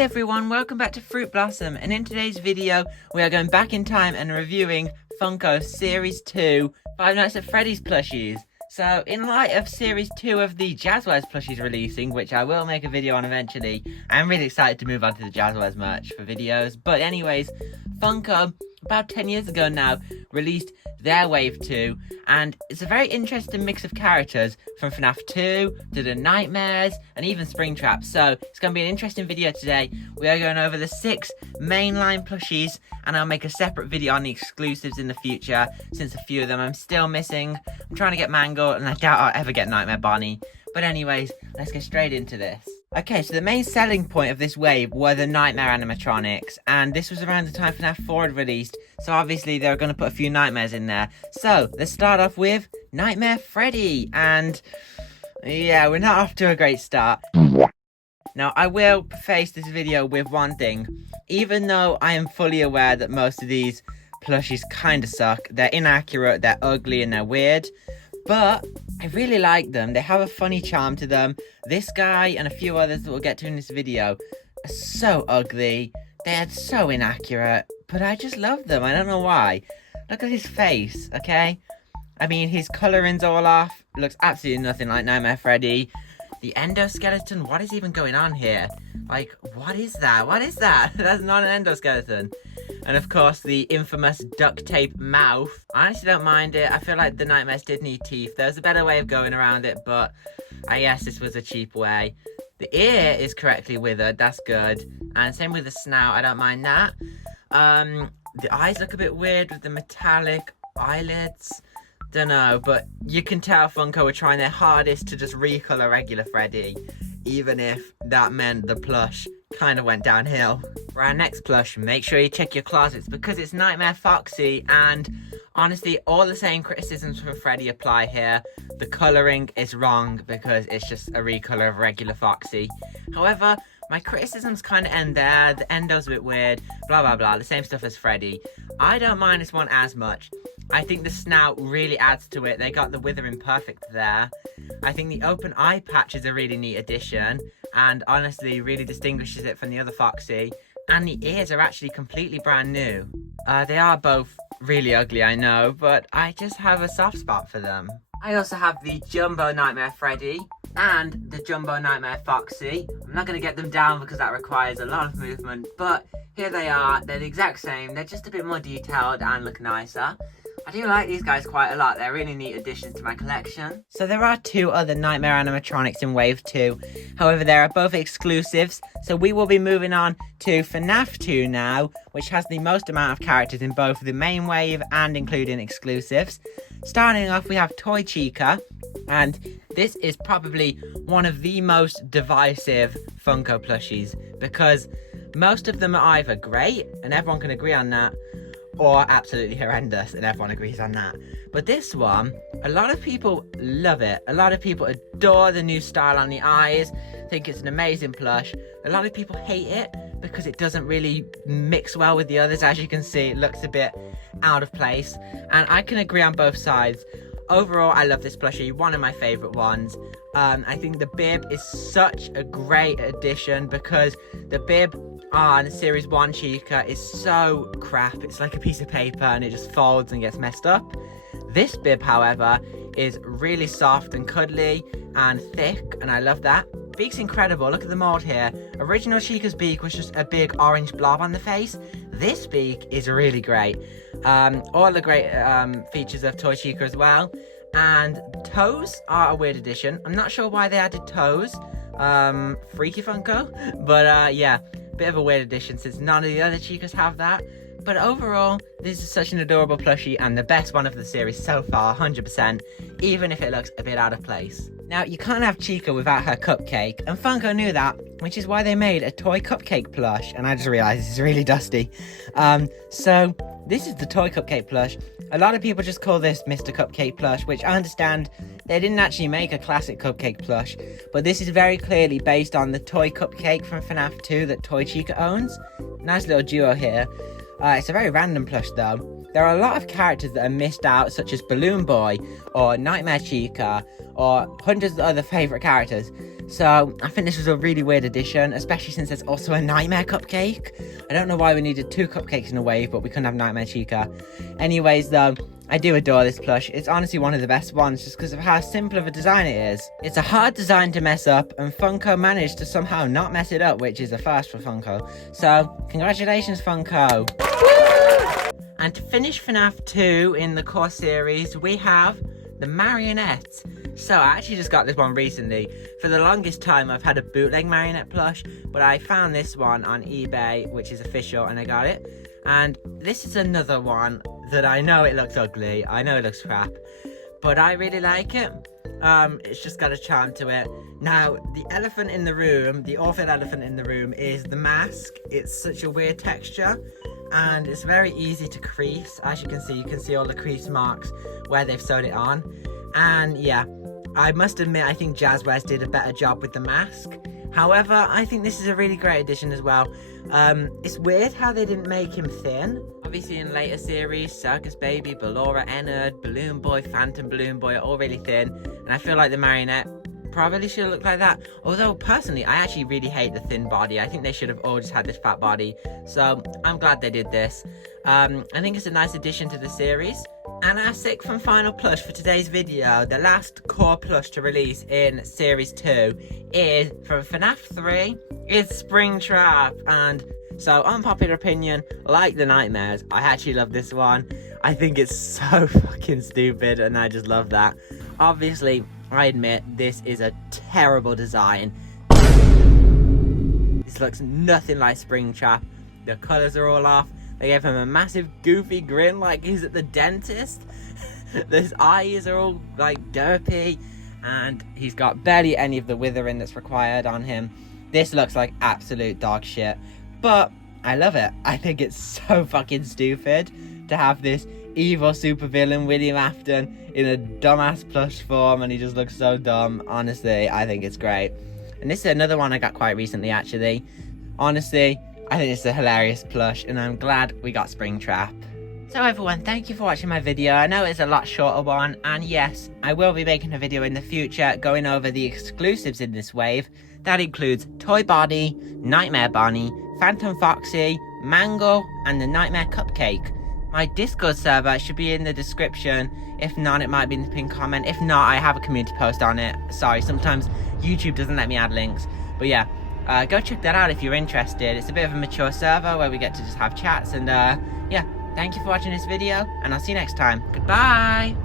Hey everyone, welcome back to Fruit Blossom, and in today's video we are going back in time and reviewing Funko Series 2 Five Nights at Freddy's plushies. So in light of Series 2 of the Jazzwares plushies releasing, which I will make a video on eventually, I'm really excited to move on to the Jazzwares merch for videos. But anyways, Funko, about 10 years ago now, released their Wave 2, and it's a very interesting mix of characters from FNaF 2 to the Nightmares and even Springtrap. So it's going to be an interesting video today. We are going over the 6 mainline plushies, and I'll make a separate video on the exclusives in the future, since a few of them I'm still missing. I'm trying to get Mangle, and I doubt I'll ever get Nightmare Bonnie. But anyways, let's get straight into this. Okay, so the main selling point of this wave were the Nightmare animatronics, and this was around the time FNaF 4 had released, so obviously they were going to put a few Nightmares in there. So, let's start off with Nightmare Freddy, and yeah, we're not off to a great start. Now, I will preface this video with one thing. Even though I am fully aware that most of these plushies kind of suck, they're inaccurate, they're ugly, and they're weird, but I really like them. They have a funny charm to them. This guy and a few others that we'll get to in this video are so ugly. They're so inaccurate, but I just love them. I don't know why. Look at his face, okay? I mean, his coloring's all off. Looks absolutely nothing like Nightmare Freddy. The endoskeleton, what is even going on here? Like, what is that? What is that? That's not an endoskeleton. And of course, the infamous duct tape mouth. I honestly don't mind it. I feel like the Nightmares did need teeth. There's a better way of going around it, but I guess this was a cheap way. The ear is correctly withered. That's good. And same with the snout. I don't mind that. The eyes look a bit weird with the metallic eyelids. Don't know, but you can tell Funko were trying their hardest to just recolor regular Freddy, even if that meant the plush kind of went downhill. For our next plush, make sure you check your closets because it's Nightmare Foxy, and honestly, all the same criticisms for Freddy apply here. The colouring is wrong because it's just a recolor of regular Foxy. However, my criticisms kind of end there. The endo's a bit weird, blah blah blah, the same stuff as Freddy. I don't mind this one as much. I think the snout really adds to it. They got the withering perfect there. I think the open eye patch is a really neat addition, and honestly really distinguishes it from the other Foxy. And the ears are actually completely brand new. They are both really ugly, I know, but I just have a soft spot for them. I also have the Jumbo Nightmare Freddy and the Jumbo Nightmare Foxy. I'm not going to get them down because that requires a lot of movement, but here they are. They're the exact same. They're just a bit more detailed and look nicer. I do like these guys quite a lot. They're really neat additions to my collection. So there are 2 other Nightmare animatronics in Wave 2. However, they are both exclusives. So we will be moving on to FNaF 2 now, which has the most amount of characters in both the main wave and including exclusives. Starting off, we have Toy Chica. And this is probably one of the most divisive Funko plushies, because most of them are either great, and everyone can agree on that, or absolutely horrendous, and everyone agrees on that. But this one, a lot of people love it. A lot of people adore the new style on the eyes, think it's an amazing plush. A lot of people hate it because it doesn't really mix well with the others. As you can see, it looks a bit out of place, and I can agree on both sides. Overall, I love this plushie, one of my favourite ones. I think the bib is such a great addition because the bib on Series 1 Chica is so crap. It's like a piece of paper and it just folds and gets messed up. This bib, however, is really soft and cuddly and thick, and I love that. Beak's incredible. Look at the mold here. Original Chica's beak was just a big orange blob on the face. This beak is really great. All the great features of Toy Chica as well. And toes are a weird addition. I'm not sure why they added toes. Freaky Funko. But yeah, bit of a weird addition since none of the other Chicas have that. But overall, this is such an adorable plushie and the best one of the series so far, 100%, even if it looks a bit out of place. Now, you can't have Chica without her cupcake, and Funko knew that, which is why they made a toy cupcake plush, and I just realised this is really dusty. So, this is the toy cupcake plush. A lot of people just call this Mr. Cupcake plush, which I understand they didn't actually make a classic cupcake plush, but this is very clearly based on the toy cupcake from FNaF 2 that Toy Chica owns. Nice little duo here. It's a very random plush though. there are a lot of characters that are missed out, such as Balloon Boy or Nightmare Chica or hundreds of other favourite characters. So I think this was a really weird addition, especially since there's also a Nightmare Cupcake. I don't know why we needed 2 cupcakes in a wave, but we couldn't have Nightmare Chica. Anyways though, I do adore this plush. It's honestly one of the best ones just because of how simple of a design it is. It's a hard design to mess up, and Funko managed to somehow not mess it up, which is a first for Funko. So, congratulations Funko! And to finish FNaF 2 in the core series, we have the marionettes. So I actually just got this one recently. For the longest time I've had a bootleg marionette plush, but I found this one on eBay, which is official, and I got it. And this is another one that I know it looks ugly, I know it looks crap, but I really like it. It's just got a charm to it. Now, the elephant in the room, the orphan elephant in the room, is the mask. It's such a weird texture, and it's very easy to crease. As you can see all the crease marks where they've sewed it on. And yeah, I must admit, I think Jazzwares did a better job with the mask. However, I think this is a really great addition as well. It's weird how they didn't make him thin. Obviously in later series, Circus Baby, Ballora Ennard, Balloon Boy, Phantom Balloon Boy are all really thin. And I feel like the marionette probably should look like that. Although personally, I actually really hate the thin body. I think they should have all just had this fat body. So I'm glad they did this. I think it's a nice addition to the series. And our 6th and final plush for today's video, the last core plush to release in Series 2, is from FNaF 3, it's Springtrap. And so, unpopular opinion, like the nightmares, I actually love this one. I think it's so fucking stupid, and I just love that. Obviously, I admit, this is a terrible design. This looks nothing like Springtrap. The colours are all off. They gave him a massive goofy grin like he's at the dentist. His eyes are all like derpy, and he's got barely any of the withering that's required on him. This looks like absolute dog shit, but I love it. I think it's so fucking stupid to have this evil supervillain William Afton in a dumbass plush form, and he just looks so dumb. Honestly, I think it's great. And this is another one I got quite recently actually. Honestly, I think it's a hilarious plush, and I'm glad we got Springtrap. So everyone, thank you for watching my video. I know it's a lot shorter one, and yes, I will be making a video in the future going over the exclusives in this wave. That includes Toy Body, Nightmare Bonnie, Phantom Foxy, Mangle, and the Nightmare Cupcake. My Discord server should be in the description. If not, it might be in the pinned comment. If not, I have a community post on it. Sorry, sometimes YouTube doesn't let me add links. But yeah, go check that out if you're interested. It's a bit of a mature server where we get to just have chats. And yeah, thank you for watching this video, and I'll see you next time. Goodbye!